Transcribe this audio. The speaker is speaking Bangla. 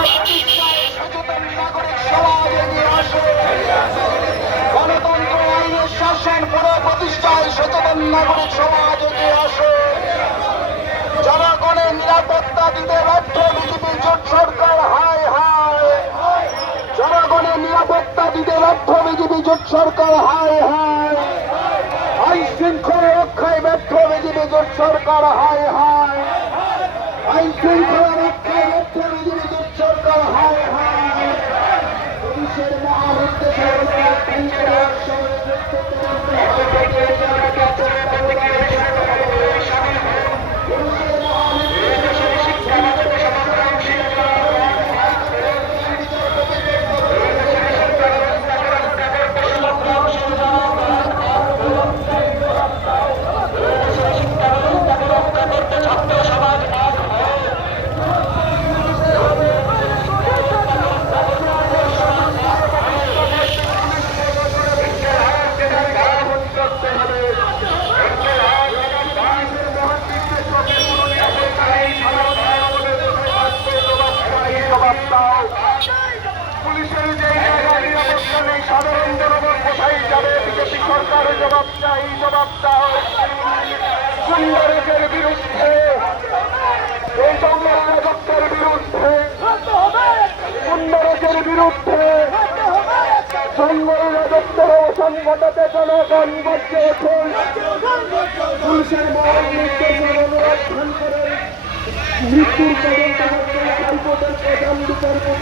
সচেতন নাগরিক সমাজ এগিয়ে আসে। গণতন্ত্র আইনের শাসন পুনঃপ্রতিষ্ঠায় সচেতন নাগরিক সমাজ এগিয়ে আসে। জনগণের নিরাপত্তা দিতে ব্যর্থ বিজেপি জোট সরকার হায় হায়। জনগণের নিরাপত্তা দিতে ব্যর্থ বিজেপি জোট সরকার হায় হায়। আইন শৃঙ্খলা রক্ষায় ব্যর্থ বিজেপি জোট সরকার হায় হায়। আইন শৃঙ্খলা রক্ষায় ব্যর্থ বিজেপি জোট সরকার হায় হায়। পুলিশের মহানির্দেশক পুলিশের যে জায়গায় নিরাপত্তা নেই, সাধারণ জনগণ কোথায় যাবে? বিজেপি সরকারের জবাব চাই, জবাব দাও। গুন্ডারাজের বিরুদ্ধে, এই জঙ্গল রাজত্বের বিরুদ্ধে, গুন্ডারাজের বিরুদ্ধে, জঙ্গল রাজত্বের অবসান ঘটাতে জনগণ গর্জে ওঠুন। পুলিশের মহান নির্দেশন অনুরোধ করে মৃত্যুর তদন্ত হাইকোর্টের প্রধান বিচারপতি